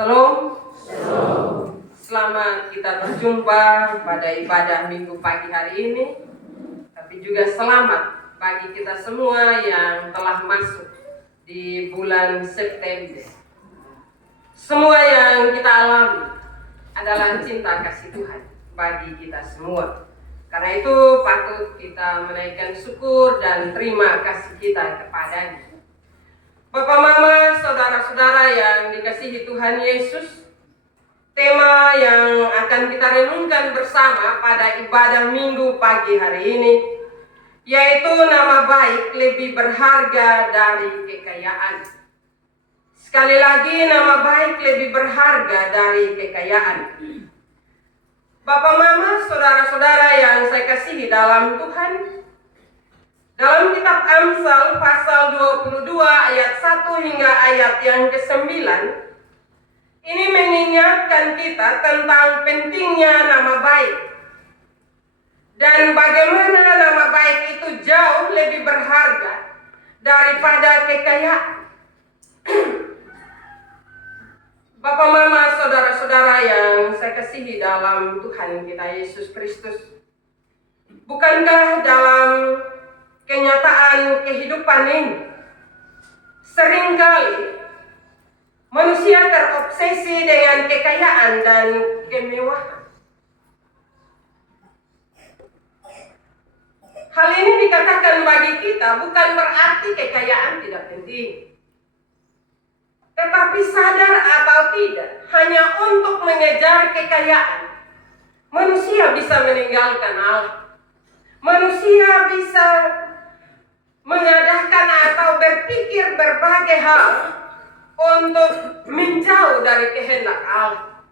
Salam. Selamat kita berjumpa pada ibadah minggu pagi hari ini. Tapi juga selamat bagi kita semua yang telah masuk di bulan September. Semua yang kita alami adalah cinta kasih Tuhan bagi kita semua. Karena itu patut kita menaikkan syukur dan terima kasih kita kepadanya. Bapak, Mama, saudara-saudara yang dikasihi Tuhan Yesus, tema yang akan kita renungkan bersama pada ibadah minggu pagi hari ini, yaitu nama baik lebih berharga dari kekayaan. Sekali lagi, nama baik lebih berharga dari kekayaan. Bapak, Mama, saudara-saudara yang saya kasihi dalam Tuhan, dalam kitab Amsal pasal 22 ayat 1 hingga ayat yang ke-9, ini mengingatkan kita tentang pentingnya nama baik dan bagaimana nama baik itu jauh lebih berharga daripada kekayaan. Bapak, Mama, saudara-saudara yang saya kasihi dalam Tuhan kita Yesus Kristus, bukankah dalam kenyataan kehidupan ini seringkali manusia terobsesi dengan kekayaan dan kemewahan? Hal ini dikatakan bagi kita bukan berarti kekayaan tidak penting, tetapi sadar atau tidak, hanya untuk mengejar kekayaan manusia bisa meninggalkan Allah. Manusia bisa mengadakan atau berpikir berbagai hal untuk menjauh dari kehendak Allah.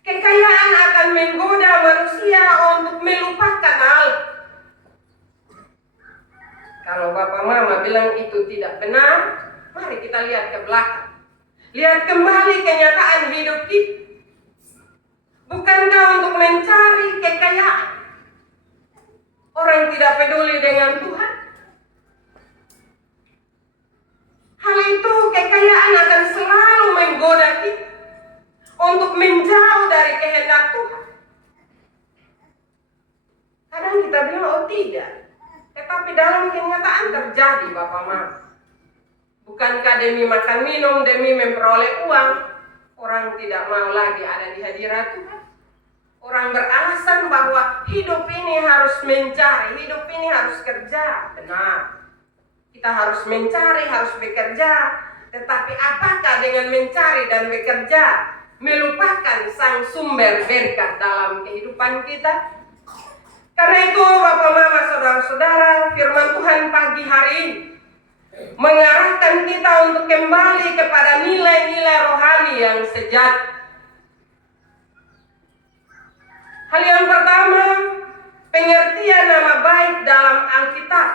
Kekayaan akan menggoda manusia untuk melupakan Allah. Kalau Bapak Mama bilang itu tidak benar, mari kita lihat ke belakang. Lihat kembali kenyataan hidup kita. Bukankah untuk mencari kekayaan orang tidak peduli dengan Tuhan? Hal itu, kekayaan akan selalu menggoda kita untuk menjauh dari kehendak Tuhan. Kadang kita bilang, oh tidak. Tetapi dalam kenyataan terjadi, Bapak Mama. Bukankah demi makan minum, demi memperoleh uang, orang tidak mau lagi ada di hadirat Tuhan? Orang beralasan bahwa hidup ini harus mencari, hidup ini harus kerja. Benar. Kita harus mencari, harus bekerja. Tetapi apakah dengan mencari dan bekerja melupakan sang sumber berkat dalam kehidupan kita? Karena itu Bapak, Mama, saudara-saudara, firman Tuhan pagi hari ini mengarahkan kita untuk kembali kepada nilai-nilai rohani yang sejati. Hal yang pertama, pengertian nama baik dalam Alkitab.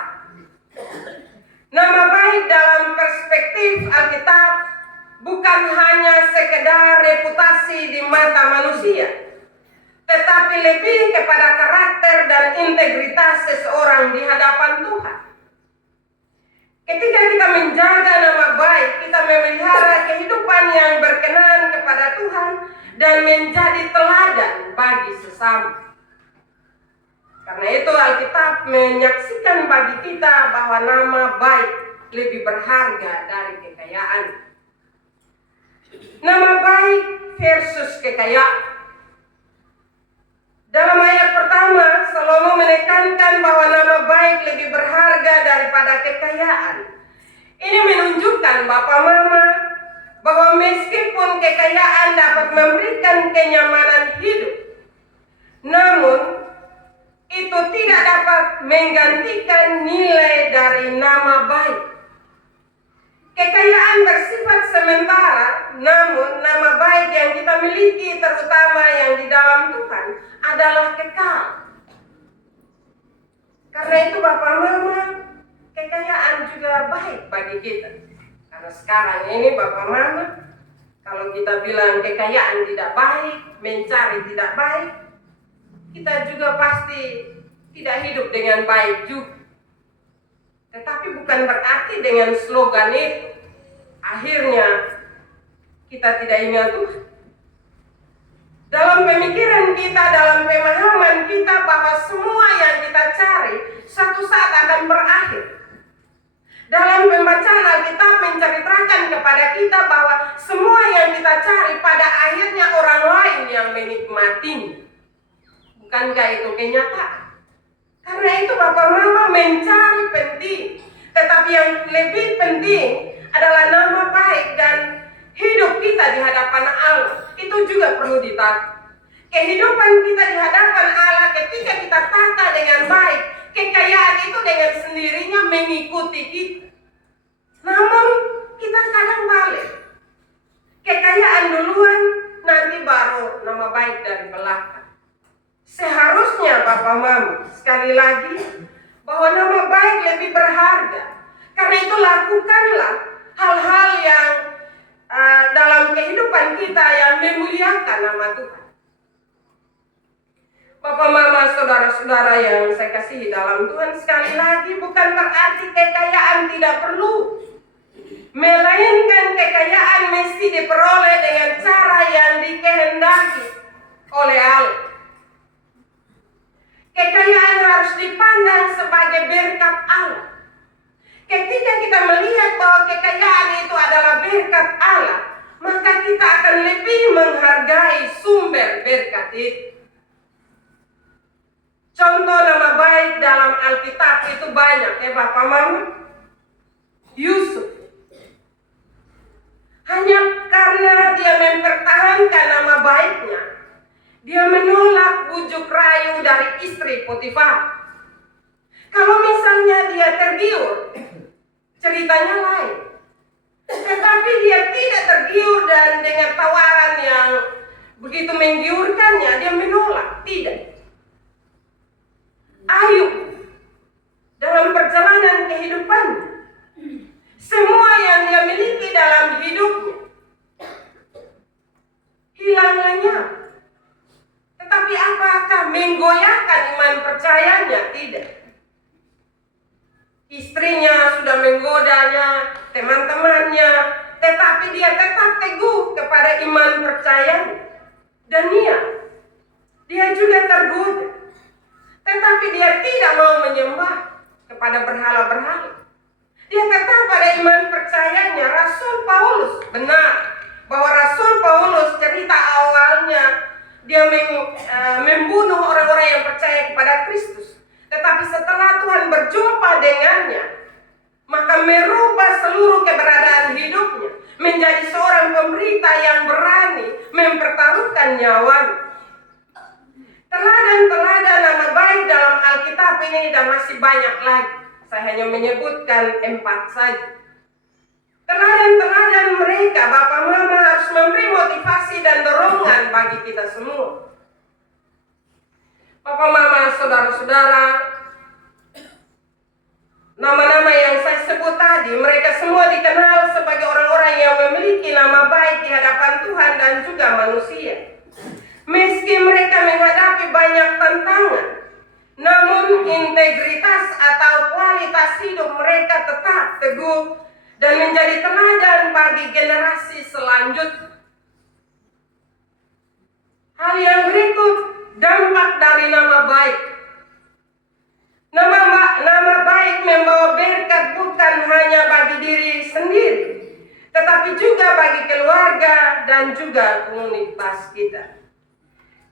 Nama baik dalam perspektif Alkitab bukan hanya sekedar reputasi di mata manusia, tetapi lebih kepada karakter dan integritas seseorang di hadapan Tuhan. Ketika kita menjaga nama baik, kita memelihara kehidupan yang berkenan kepada Tuhan dan menjadi teladan bagi sesama. Karena itu Alkitab menyaksikan bagi kita bahwa nama baik lebih berharga dari kekayaan. Nama baik versus kekayaan. Dalam ayat pertama, Salomo menekankan bahwa nama baik lebih berharga daripada kekayaan. Ini menunjukkan Bapak, Mama, bahwa meskipun kekayaan dapat memberikan kenyamanan hidup, namun itu tidak dapat menggantikan nilai dari nama baik. Kekayaan bersifat sementara, namun nama baik yang kita miliki, terutama yang di dalam Tuhan, adalah kekal. Karena itu Bapak, Mama, kekayaan juga baik bagi kita. Karena sekarang ini Bapak, Mama, kalau kita bilang kekayaan tidak baik, mencari tidak baik, kita juga pasti tidak hidup dengan baik juga. Tetapi bukan berarti dengan slogan itu akhirnya kita tidak ingat Tuhan. Dalam pemikiran kita, dalam pemahaman kita bahwa semua yang kita cari suatu saat akan berakhir. Dalam pembacaan Alkitab menceritakan kepada kita bahwa semua yang kita cari pada akhirnya orang lain yang menikmatinya. Bukankah itu kenyataan? Karena itu Bapak Mama mencari penting. Tetapi yang lebih penting adalah nama baik dan hidup kita di hadapan Allah. Itu juga perlu ditata. Kehidupan kita di hadapan Allah ketika kita tata dengan baik, kekayaan itu dengan sendirinya mengikuti kita. Namun kita kadang balik. Kekayaan duluan, nanti baru nama baik dari belakang. Seharusnya Bapak Mama, sekali lagi, bahwa nama baik lebih berharga. Karena itu lakukanlah hal-hal yang dalam kehidupan kita yang memuliakan nama Tuhan. Bapak Mama, saudara-saudara yang saya kasihi dalam Tuhan, sekali lagi bukan berarti kekayaan tidak perlu, melainkan kekayaan mesti diperoleh dengan cara yang dikehendaki oleh Allah. Kekayaan harus dipandang sebagai berkat Allah. Ketika kita melihat bahwa kekayaan itu adalah berkat Allah, maka kita akan lebih menghargai sumber berkat itu. Contoh nama baik dalam Alkitab itu banyak ya Bapak Mama. Yusuf. Hanya karena dia mempertahankan nama baiknya, dia menolak bujuk rayu dari istri Potifar. Kalau misalnya dia tergiur, ceritanya lain. Tetapi dia tidak tergiur dan dengan tawaran yang begitu menggiurkannya, dia menolak. Tidak. Ayub dalam perjalanan kehidupannya, semua yang dia miliki dalam hidupnya hilang lenyap. Tetapi apakah menggoyahkan iman percayanya? Tidak. Istrinya sudah menggodanya, teman-temannya, tetapi dia tetap teguh kepada iman percayanya. Dan dia juga tergoda. Tetapi dia tidak mau menyembah kepada berhala-berhala. Dia tetap pada iman percayanya. Rasul Paulus, benar bahwa Rasul Paulus cerita awalnya dia membunuh orang-orang yang percaya kepada Kristus. Tetapi setelah Tuhan berjumpa dengannya, maka merubah seluruh keberadaan hidupnya menjadi seorang pemberita yang berani mempertaruhkan nyawanya. Teladan-teladan nama baik dalam Alkitab ini dan masih banyak lagi. Saya hanya menyebutkan 4 saja. Teladan-teladan mereka, Bapak Mama, harus memberi motivasi dan dorongan bagi kita semua. Bapak Mama, saudara-saudara, nama-nama yang saya sebut tadi, mereka semua dikenal sebagai orang-orang yang memiliki nama baik di hadapan Tuhan dan juga manusia. Meski mereka menghadapi banyak tantangan, namun integritas atau kualitas hidup mereka tetap teguh dan menjadi teladan bagi generasi selanjutnya. Hal yang berikut dampak dari nama baik. Nama baik membawa berkat bukan hanya bagi diri sendiri, tetapi juga bagi keluarga dan juga komunitas kita.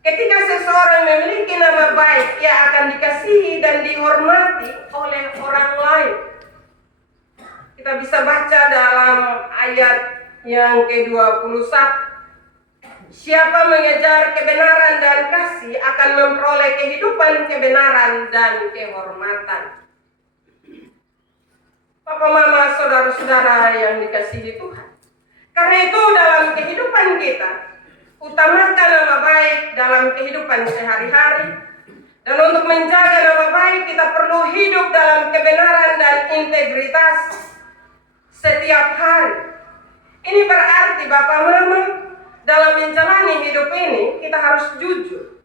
Ketika seseorang memiliki nama baik, ia akan dikasihi dan dihormati oleh orang lain. Kita bisa baca dalam ayat yang ke-21. Siapa mengejar kebenaran dan kasih akan memperoleh kehidupan kebenaran dan kehormatan. Bapak Mama, saudara-saudara yang dikasihi Tuhan. Karena itu dalam kehidupan kita, utamakan nama baik dalam kehidupan sehari-hari. Dan untuk menjaga nama baik, kita perlu hidup dalam kebenaran dan integritas setiap hari. Ini berarti Bapak Mama, dalam menjalani hidup ini, kita harus jujur.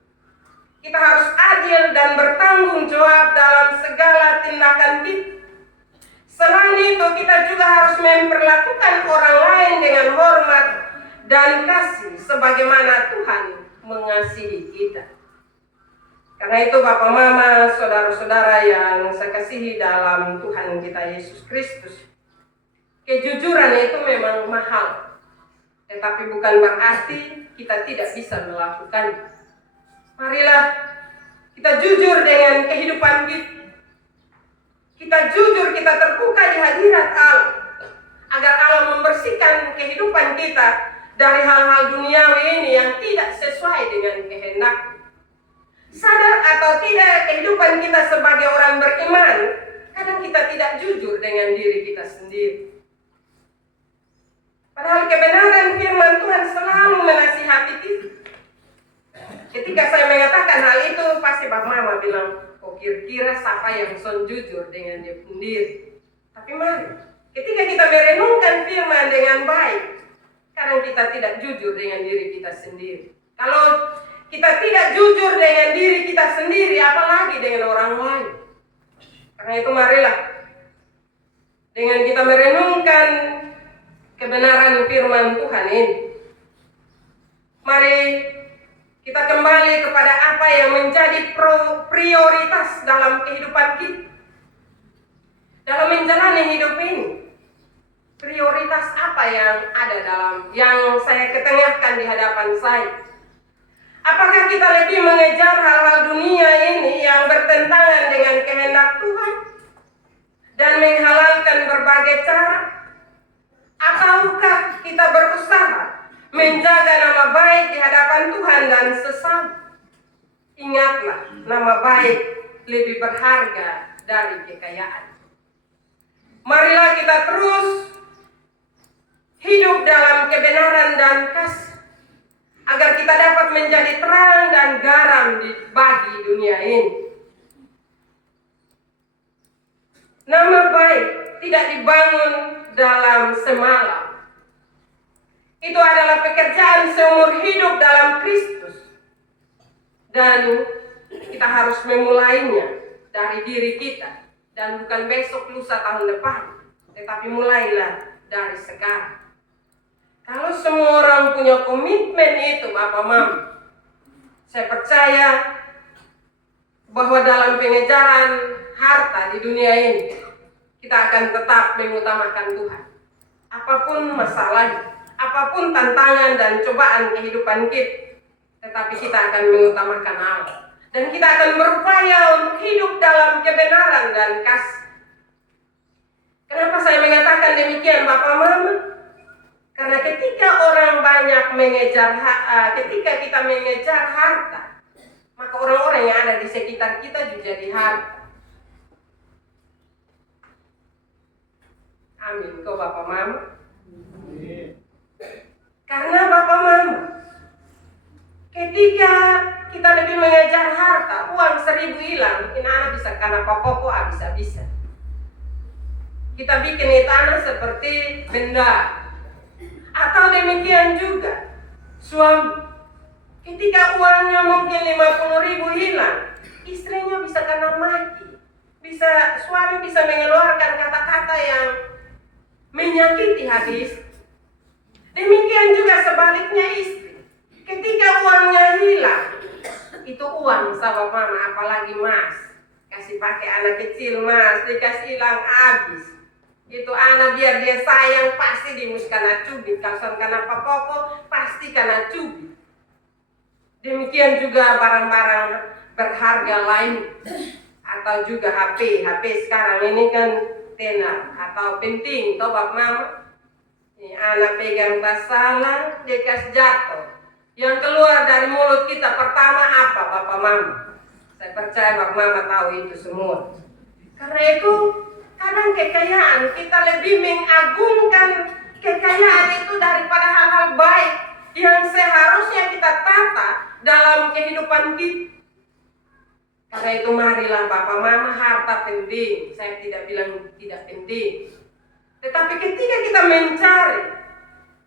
Kita harus adil dan bertanggung jawab dalam segala tindakan kita. Selain itu, kita juga harus memperlakukan orang lain dengan hormat dan kasih sebagaimana Tuhan mengasihi kita. Karena itu Bapak Mama, saudara-saudara yang saya kasihi dalam Tuhan kita Yesus Kristus, kejujuran itu memang mahal, tetapi bukan berarti kita tidak bisa melakukannya. Marilah kita jujur dengan kehidupan kita. Kita jujur, kita terbuka di hadirat Allah, agar Allah membersihkan kehidupan kita dari hal-hal duniawi ini yang tidak sesuai dengan kehendak. Sadar atau tidak, kehidupan kita sebagai orang beriman, kadang kita tidak jujur dengan diri kita sendiri. Padahal kebenaran firman Tuhan selalu menasihati kita. Ketika saya mengatakan hal itu, pasti Bapak Mama bilang, oh kira-kira siapa yang son jujur dengan dia sendiri. Tapi mari, ketika kita merenungkan firman dengan baik, kadang kita tidak jujur dengan diri kita sendiri. Kalau kita tidak jujur dengan diri kita sendiri, apalagi dengan orang lain. Karena itu marilah, dengan kita merenungkan kebenaran firman Tuhan ini, mari kita kembali kepada apa yang menjadi prioritas dalam kehidupan kita. Dalam menjalani hidup ini, prioritas apa yang ada yang saya ketengahkan di hadapan saya? Apakah kita lebih mengejar hal-hal dunia ini yang bertentangan dengan kehendak Tuhan dan menghalalkan berbagai cara? Ataukah kita berusaha menjaga nama baik di hadapan Tuhan dan sesama? Ingatlah, nama baik lebih berharga dari kekayaan. Marilah kita terus hidup dalam kebenaran dan kasih, agar kita dapat menjadi terang dan garam bagi dunia ini. Nama baik tidak dibangun dalam semalam. Itu adalah pekerjaan seumur hidup dalam Kristus. Dan kita harus memulainya dari diri kita. Dan bukan besok, lusa, tahun depan. Tetapi mulailah dari sekarang. Kalau semua orang punya komitmen itu, Bapak Mama, saya percaya bahwa dalam pengejaran harta di dunia ini, kita akan tetap mengutamakan Tuhan. Apapun masalahnya, apapun tantangan dan cobaan kehidupan kita, tetapi kita akan mengutamakan Allah. Dan kita akan berupaya untuk hidup dalam kebenaran dan kasih. Kenapa saya mengatakan demikian, Bapak Mama? Karena ketika orang banyak ketika kita mengejar harta, maka orang-orang yang ada di sekitar kita juga jadi harta. Amin, kok Bapak Mama? Karena Bapak Mama, ketika kita lebih mengejar harta, uang 1.000 hilang, mungkin anak bisa karena pokok habis-habisan. Kita bikin tanah seperti benda. Atau demikian juga suami, ketika uangnya mungkin 50.000 hilang, istrinya bisa kena mati. Suami bisa mengeluarkan kata-kata yang menyakiti hati istri. Demikian juga sebaliknya istri, ketika uangnya hilang, itu uang sahabat Mama, apalagi Mas, kasih pakai anak kecil Mas, dikasih hilang habis. Itu anak biar dia sayang pasti dimus kena cubit, kalau kena pokok pasti kena cubit. Demikian juga barang-barang berharga lain, atau juga HP sekarang ini kan tenar atau penting, toh Bapak Mama. Ini anak pegang tas salah, dia kasih jatuh. Yang keluar dari mulut kita pertama apa, Bapak Mama? Saya percaya Bapak Mama tahu itu semua. Karena itu kadang kekayaan, kita lebih mengagungkan kekayaan itu daripada hal-hal baik yang seharusnya kita tata dalam kehidupan kita. Karena itu marilah Bapak Mama, harta penting. Saya tidak bilang tidak penting. Tetapi ketika kita mencari,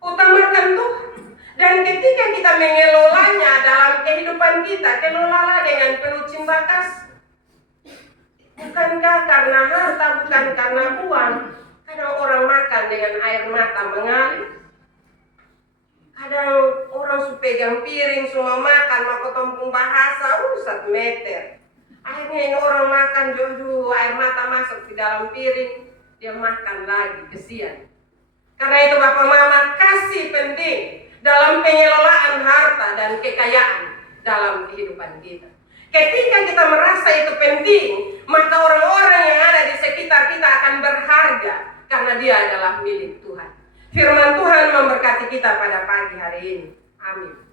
utamakan Tuhan. Dan ketika kita mengelolanya dalam kehidupan kita, kelolalah dengan penuh cinta kasih. Bukankah karena harta, bukan karena uang, kadang orang makan dengan air mata mengalir. Kadang orang su pegang piring semua makan, maka tompung bahasa 1 meter. Akhirnya ini orang makan jodoh, air mata masuk di dalam piring, dia makan lagi, kesian. Karena itu Bapak Mama, kasih penting dalam pengelolaan harta dan kekayaan dalam kehidupan kita. Ketika kita merasa itu penting, maka orang-orang yang ada di sekitar kita akan berharga karena dia adalah milik Tuhan. Firman Tuhan memberkati kita pada pagi hari ini. Amin.